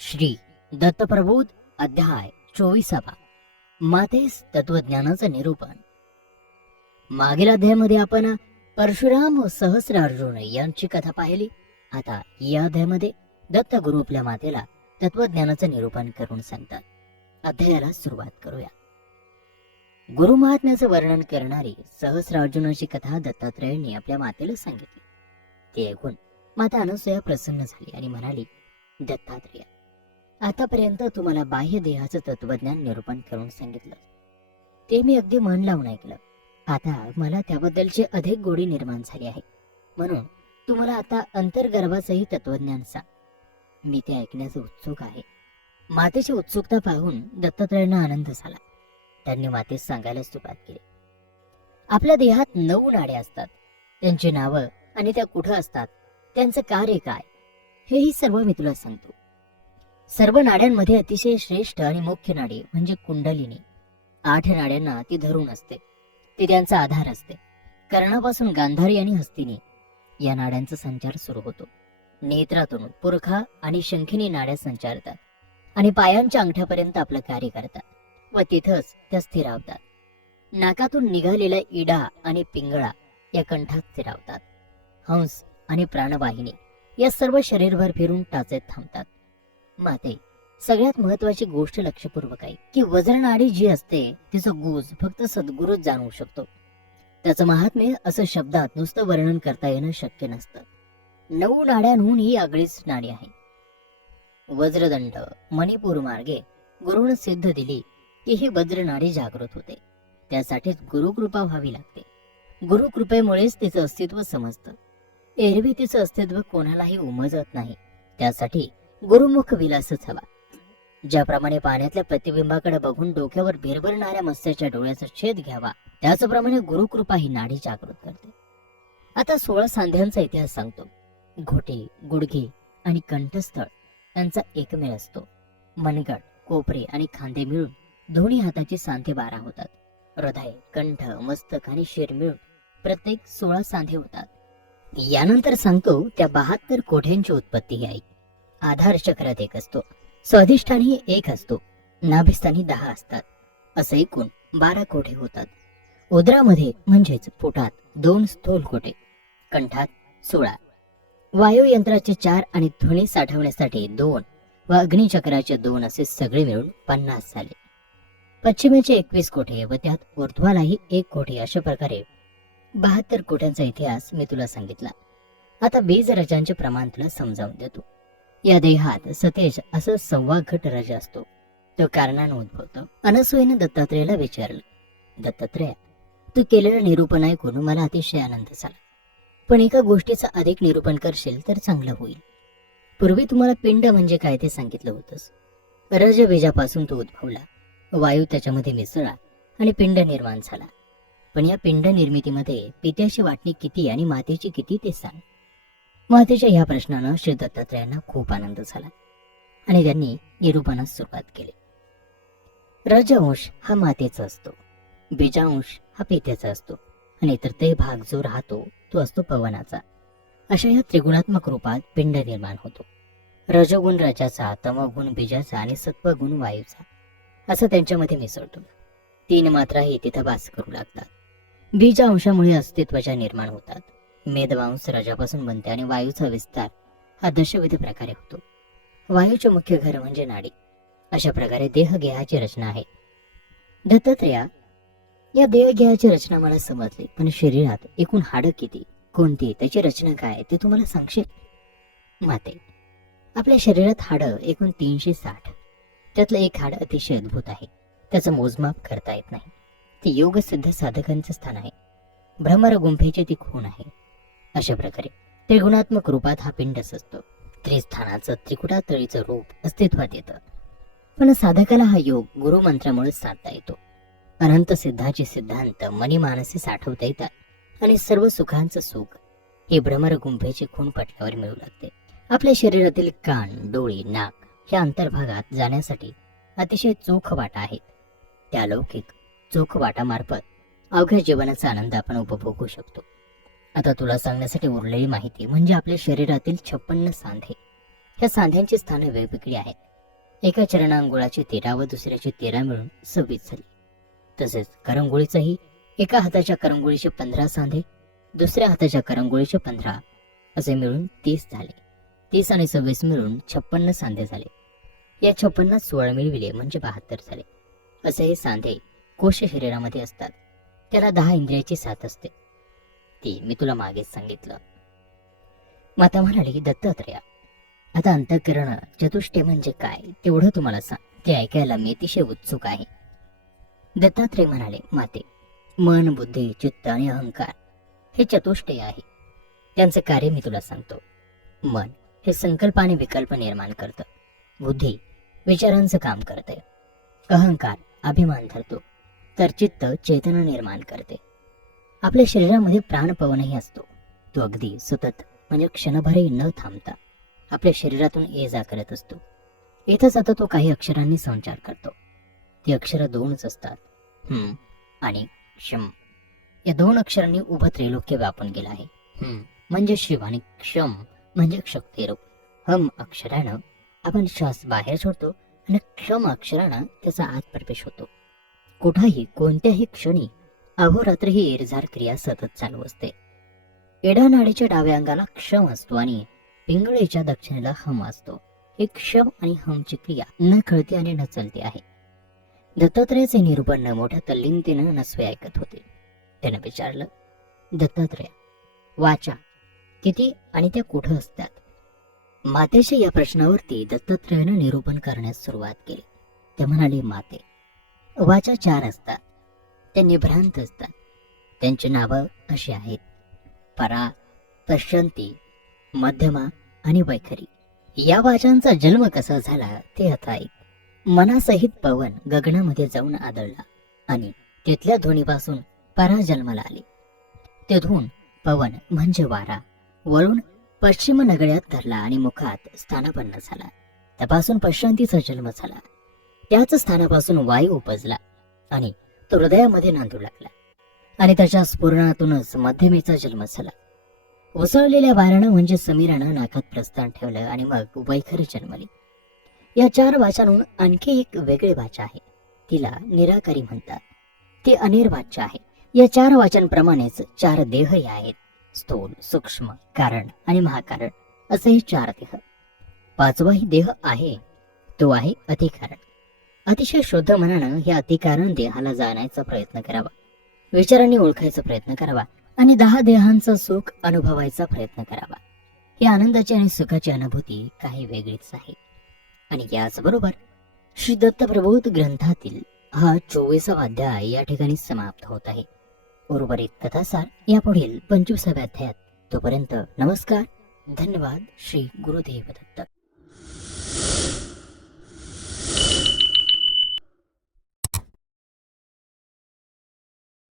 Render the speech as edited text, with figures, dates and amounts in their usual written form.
श्री दत्तप्रबोध अध्याय 24. मातेस तत्वज्ञानाचं निरूपण. मागील अध्यायामध्ये आपण परशुराम व सहस्रार्जुन यांची कथा पाहिली. आता या अध्यायामध्ये दत्त गुरु आपल्या मातेला तत्वज्ञानाचं निरूपण करून सांगतात. अध्यायाला सुरुवात करूया. गुरु महात्म्याचं वर्णन करणारी सहस्रार्जुनाची कथा दत्तात्रेयांनी आपल्या मातेला सांगितली. ते ऐकून माता अनसूया प्रसन्न झाली आणि म्हणाली, दत्तात्रेय, आतापर्यंत तुम्हाला बाह्य देहाचं तत्वज्ञान निरूपण करून सांगितलं. ते मी अगदी मन लावून ऐकलं. आता मला त्याबद्दलची अधिक गोडी निर्माण झाली आहे. म्हणून तुम्हाला आता अंतर्गर्भाचंही तत्वज्ञान सांग. मी ते ऐकण्याचं उत्सुक आहे. मातेची उत्सुकता पाहून दत्तात्रेयांना आनंद झाला. त्यांनी मातेस सांगायला सुरुवात केली. आपल्या देहात 9 नाड्या असतात. त्यांची नावं आणि त्या कुठं असतात, त्यांचं कार्य काय, हेही सर्व मी तुला सांगतो. सर्व नाड्यांमध्ये अतिशय श्रेष्ठ आणि मुख्य नाडी म्हणजे कुंडलिनी. 8 नाड्यांना ती धरून असते. ती त्यांचा आधार असते. कर्णापासून गांधारी आणि हस्तिनी या नाड्यांचा संचार सुरू होतो. नेत्रातून पुरखा आणि शंखिनी नाड्या संचारतात आणि पायांच्या अंगठ्यापर्यंत आपलं कार्य करतात व तिथंच त्या स्थिरावतात. नाकातून निघालेला इडा आणि पिंगळा या कंठात स्थिरावतात. हंस आणि प्राणवाहिनी या सर्व शरीरभर फिरून टाचेत थांबतात. माते, सगळ्यात महत्वाची गोष्ट लक्षपूर्वक आहे की वज्रनाडी जी असते तिचं गुज फक्त सद्गुरूच जाणवू शकतो. त्याचं महात्म्य असं शब्दात नुसतं वर्णन करता येणं शक्य नसतं. 9 नाड्यांहून ही आगळीच नाडी आहे. वज्रदंड मणिपूर मार्गे गुरुनं सिद्ध दिली की ही वज्रनाडी जागृत होते. त्यासाठीच गुरुकृपा व्हावी लागते. गुरुकृपेमुळेच तिचं अस्तित्व समजतं. एरवी तिचं अस्तित्व कोणालाही उमजत नाही. त्यासाठी गुरुमुख विलासच हवा. ज्याप्रमाणे पाण्यातल्या प्रतिबिंबाकडे बघून डोक्यावर भिरभरणाऱ्या मत्स्याच्या डोळ्याचा छेद घ्यावा, त्याचप्रमाणे गुरुकृपा ही नाडी जागृत करते. आता 16 सांध्यांचा इतिहास सांगतो. घोटे, गुडघे आणि कंठस्थळ यांचा एकमेळ असतो. मनगट, कोपरे आणि खांदे मिळून दोन्ही हाताची सांधे 12 होतात. हृदय, कंठ, मस्तक आणि शिर मिळून प्रत्येक 16 सांधे होतात. यानंतर सांगतो त्या 72 कोठ्यांची उत्पत्ती आहे. आधार चक्रात 1 असतो. स्वाधिष्ठानी 1 असतो. नाभिस्थानी 10 असतात. असं एकूण 12 कोठे होतात. उदरामध्ये म्हणजेच पोटात 2 स्थूल कोठे, कंठात 16, वायुयंत्राचे 4 आणि ध्वनी साठवण्यासाठी 2 व अग्निचक्राचे 2 असे सगळे मिळून 50 झाले. पश्चिमेचे 21 कोठे व त्यात ऊर्ध्वालाही 1 कोठे, अशा प्रकारे 72 कोठ्यांचा इतिहास मी तुला सांगितला. आता बीजरजांचे प्रमाण तुला समजावून देतो. या देहात सतेज असं 1.25 घट रज असतो. तो कारणानं उद्भवतो. अनसूयेने दत्तात्रेयाला विचारलं, दत्तात्रेय, तू केलेलं निरूपण ऐकून मला अतिशय आनंद झाला. पण एका गोष्टीचं अधिक निरूपण करशील तर चांगलं होईल. पूर्वी तुम्हाला पिंड म्हणजे काय ते सांगितलं होतंस. रज बीजापासून तो उद्भवला, वायू त्याच्यामध्ये मिसळला आणि पिंड निर्माण झाला. पण या पिंड निर्मितीमध्ये पित्याची वाटणी किती आणि मातेची किती ते सांग. मातेच्या ह्या प्रश्नानं श्री दत्तात्रेयांना खूप आनंद झाला आणि त्यांनी निरूपणास सुरुवात केली. रजअंश हा मातेचा असतो, बीजांश हा पित्याचा असतो आणि इतर ते भाग जो राहतो तो असतो पवनाचा. अशा या त्रिगुणात्मक रूपात पिंड निर्माण होतो. रजगुण रजाचा, तमगुण बीजाचा आणि सत्वगुण वायूचा असं त्यांच्यामध्ये मिसळतो. 3 मात्राही तिथं वास करू लागतात. बीजांशामुळे अस्तित्वाच्या निर्माण होतात. मेदवांश रजापासून बनते आणि वायूचा विस्तार हा दशविध प्रकारे होतो. वायूचे मुख्य घर म्हणजे नाडी. अशा प्रकारे देहगेहाची रचना आहे. दत्तात्रेया, या देहगेहाची रचना मला समजली, पण शरीरात एकूण हाडं किती, कोणती, त्याची रचना काय ते तुम्हाला सांगशील? माते, आपल्या शरीरात हाडं एकूण 360. त्यातलं एक हाड अतिशय अद्भुत आहे. त्याचं मोजमाप करता येत नाही. ते योगसिद्ध साधकांचं स्थान आहे. भ्रमर गुंफेची ती खूण आहे. अशा प्रकारे त्रिगुणात्मक रूपात हा पिंडच असतो. त्रिस्थानाचं त्रिकुटातळीचं रूप अस्तित्वात येतं. पण साधकाला हा योग गुरुमंत्रामुळे साधता येतो. अनंत सिद्धाचे सिद्धांत मनीमानसे साठवता येतात आणि सर्व सुखांचं सुख हे भ्रमर गुंफेची खूण पटल्यावर मिळू लागते. आपल्या शरीरातील कान, डोळे, नाक या अंतर्भागात जाण्यासाठी अतिशय चोख वाटा आहेत. त्या अलौकिक चोख वाटामार्फत अवघ्या जीवनाचा आनंद आपण उपभोगू शकतो. आता तुला सांगण्यासाठी उरलेली माहिती म्हणजे आपल्या शरीरातील 56 सांधे. ह्या सांध्यांची स्थाने वेगवेगळी आहेत. एका चरणांगुळाची 13 व दुसऱ्याची 13 मिळून 26 झाली. तसेच करंगोळीचाही एका हाताच्या करंगोळीचे 15 सांधे, दुसऱ्या हाताच्या करंगोळीचे 15 असे मिळून 30 झाले. 30 आणि 26 मिळून 56 सांधे झाले. या 56 16 मिळविले म्हणजे 72 झाले. असे हे सांधे कोश शरीरामध्ये असतात. त्याला 10 इंद्रियाची साथ असते. ती मी तुला मागेच सांगितलं. माता म्हणाली, दत्तात्रेया, आता अंतःकरण चतुष्टय म्हणजे काय तेवढं तुम्हाला सांग. ते ऐकायला मी अतिशय उत्सुक आहे. दत्तात्रेय म्हणाले, माते, मन, बुद्धी, चित्त आणि अहंकार हे चतुष्टय आहे. त्यांचं कार्य मी तुला सांगतो. मन हे संकल्प आणि विकल्प निर्माण करतं. बुद्धी विचारांचं काम करते. अहंकार अभिमान धरतो. तर चित्त चेतना निर्माण करते. आपल्या शरीरामध्ये प्राणपवनही असतो. तो अगदी सतत म्हणजे क्षणभरही न थांबता आपल्या शरीरातून ये जा करत असतो. येथच आता तो काही अक्षरांनी संचार करतो. ती अक्षर 2च असतात, आणि क्षम. या 2 अक्षरांनी उभं त्रैलोक्य व्यापून गेलं आहे. म्हणजे शिव आणि क्षम म्हणजे शक्तिरूप. हम अक्षरानं आपण श्वास बाहेर सोडतो आणि क्षम अक्षरानं त्याचा आत प्रवेश होतो. कुठेही कोणत्याही क्षणी अहोरात्र ही इरझार क्रिया सतत चालू असते. एडा नाडीच्या डाव्या अंगाला क्षम असतो आणि पिंगळीच्या दक्षिणेला हम असतो. ही क्षम आणि हमची क्रिया न कळती आणि न चलती आहे. दत्तात्रेयाचे निरूपण न मोठ्या तल्लीनतेनं नसवे ऐकत होते. त्याने विचारलं, दत्तात्रेय, वाचा किती आणि त्या कुठं असतात? मातेच्या या प्रश्नावरती दत्तात्रेयानं निरूपण करण्यास सुरुवात केली. ते म्हणाले, माते, वाचा 4 असतात. त्या निभ्रांत असतात. त्यांची नावं अशी आहेत: परा, पश्यंती, मध्यमा आणि वैखरी. या वाचांचा जन्म कसा झाला ते आता ऐक. मनासहित पवन गगनामध्ये जाऊन आदळला आणि तिथल्या ध्वनीपासून परा जन्माला आली. तिथून पवन म्हणजे वारा वळून पश्चिम नगळ्यात धरला आणि मुखात स्थानापन्न झाला. त्यापासून पश्यंतीचा जन्म झाला. त्याच स्थानापासून वायू उपजला आणि तो हृदयामध्ये नांदू लागला आणि त्याच्या स्फुरणातूनच मध्यमेचा जन्म झाला. उसळलेल्या वाऱ्यानं म्हणजे समीरानं नाकात प्रस्थान ठेवलं आणि मग वैखरी जन्मली. या 4 वाचांहून आणखी एक वेगळी वाचा आहे. तिला निराकारी म्हणतात. ती अनिर्वाच्य आहे. या 4 वाचांप्रमाणेच 4 देहही आहेत: स्थूल, सूक्ष्म, कारण आणि महाकारण असे हे 4 देह. 5वाही देह आहे, तो आहे अधिकारण. अतिशय शुद्ध मनानं या अधिकारण देहाला जाण्याचा प्रयत्न करावा. विचारांनी ओळखायचा प्रयत्न करावा आणि 10 देहांचं सुख अनुभवायचा प्रयत्न करावा. ही आनंदाची आणि सुखाची अनुभूती काही वेगळीच आहे. आणि याचबरोबर श्री दत्तप्रबोध ग्रंथातील हा 24वा अध्याय या ठिकाणी समाप्त होत आहे. उर्वरित कथासार या पुढील 25व्या अध्यायात. तोपर्यंत नमस्कार, धन्यवाद. श्री गुरुदेव दत्त.